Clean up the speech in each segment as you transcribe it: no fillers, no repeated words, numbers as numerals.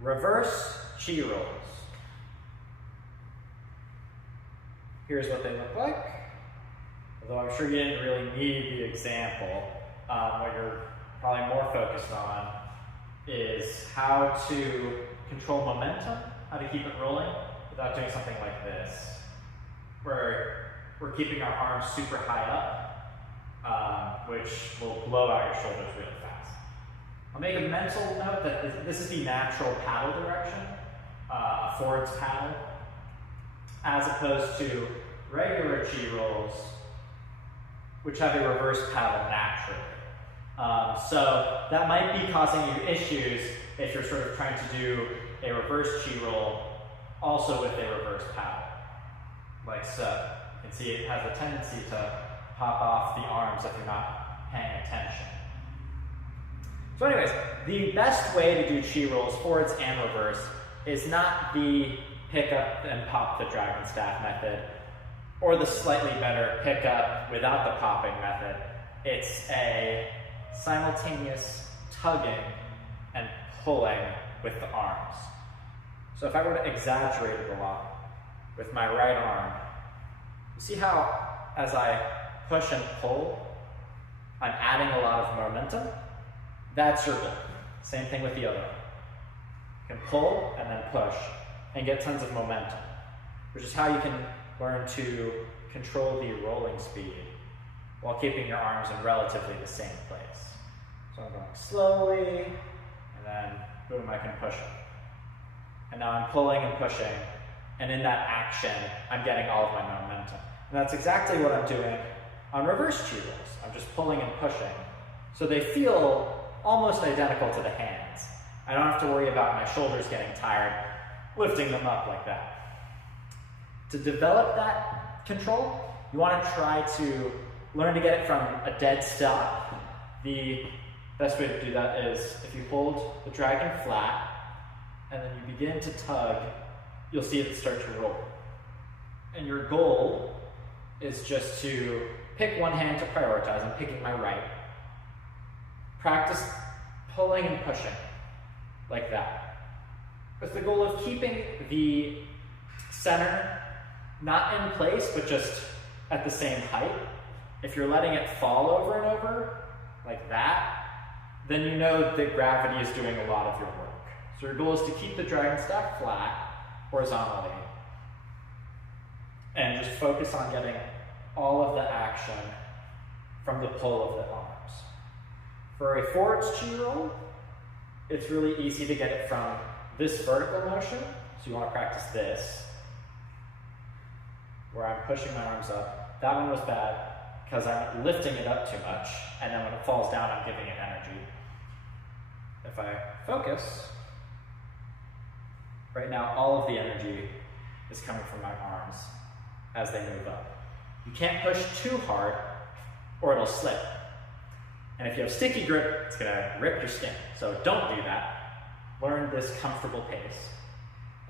reverse chi rolls. Here's what they look like. Although I'm sure you didn't really need the example. What you're probably more focused on is how to control momentum, how to keep it rolling without doing something like this, where we're keeping our arms super high up, which will blow out your shoulders really fast. I'll make a mental note that this is the natural paddle direction, forwards paddle, as opposed to regular chi rolls, which have a reverse paddle naturally. So that might be causing you issues if you're sort of trying to do a reverse chi roll also with a reverse paddle, like so. You can see it has a tendency to pop off the arms if you're not paying attention. So anyways, the best way to do chi rolls, forwards and reverse, is not the pick up and pop the dragon staff method, or the slightly better pick up without the popping method. It's a simultaneous tugging and pulling with the arms. So if I were to exaggerate it a lot with my right arm, you see how as I push and pull, I'm adding a lot of momentum? That's your goal. Same thing with the other arm. You can pull and then push and get tons of momentum, which is how you can learn to control the rolling speed while keeping your arms in relatively the same place. So I'm going slowly, and then boom, I can push it. And now I'm pulling and pushing, and in that action, I'm getting all of my momentum. And that's exactly what I'm doing on reverse chi rolls. I'm just pulling and pushing. So they feel almost identical to the hands. I don't have to worry about my shoulders getting tired, lifting them up like that. To develop that control, you want to try to learn to get it from a dead stop. The best way to do that is if you hold the dragon flat and then you begin to tug, you'll see it start to roll. And your goal is just to pick one hand to prioritize. I'm picking my right. Practice pulling and pushing like that, with the goal of keeping the center not in place, but just at the same height. If you're letting it fall over and over, like that, then you know that gravity is doing a lot of your work. So your goal is to keep the dragon staff flat, horizontally, and just focus on getting all of the action from the pull of the arms. For a forwards chi roll, it's really easy to get it from this vertical motion. So you want to practice this, where I'm pushing my arms up. That one was bad because I'm lifting it up too much, and then when it falls down, I'm giving it energy. If I focus, right now all of the energy is coming from my arms as they move up. You can't push too hard or it'll slip. And if you have sticky grip, it's gonna rip your skin. So don't do that. Learn this comfortable pace.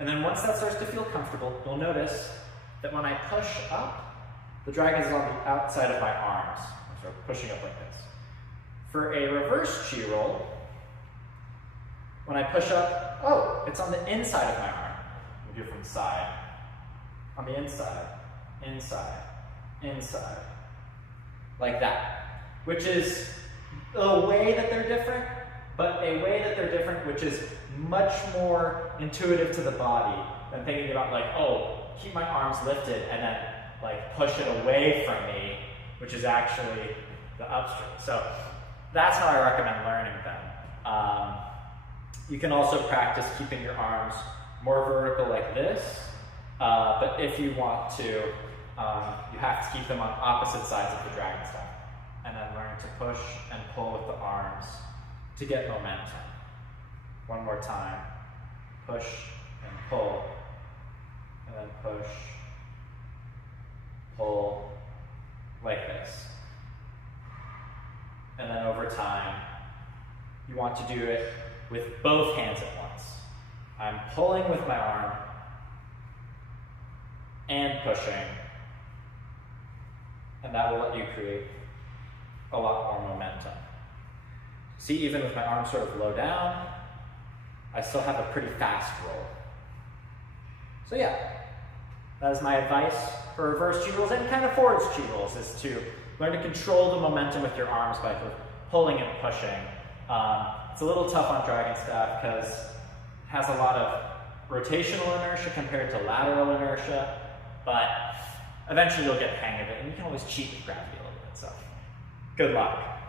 And then once that starts to feel comfortable, you'll notice that when I push up, the dragon is on the outside of my arms. I'm sort of pushing up like this. For a reverse chi roll, when I push up, oh, it's on the inside of my arm. We'll do it from the side. On the inside, inside, inside. Like that. Which is a way that they're different, but a way that they're different which is much more intuitive to the body than thinking about like, oh, keep my arms lifted and then like push it away from me, which is actually the upstream. So that's how I recommend learning them. You can also practice keeping your arms more vertical like this, but if you want to, you have to keep them on opposite sides of the dragon staff, and then learn to push and pull with the arms to get momentum. One more time. Push and pull, and then push, pull, like this. And then over time, you want to do it with both hands at once. I'm pulling with my arm and pushing, and that will let you create a lot more momentum. See, even with my arm sort of low down, I still have a pretty fast roll. So yeah, that is my advice for reverse chi rolls and kind of forwards chi rolls, is to learn to control the momentum with your arms by pulling and pushing. It's a little tough on Dragon Staff because it has a lot of rotational inertia compared to lateral inertia, but eventually you'll get the hang of it, and you can always cheat with gravity a little bit, so good luck.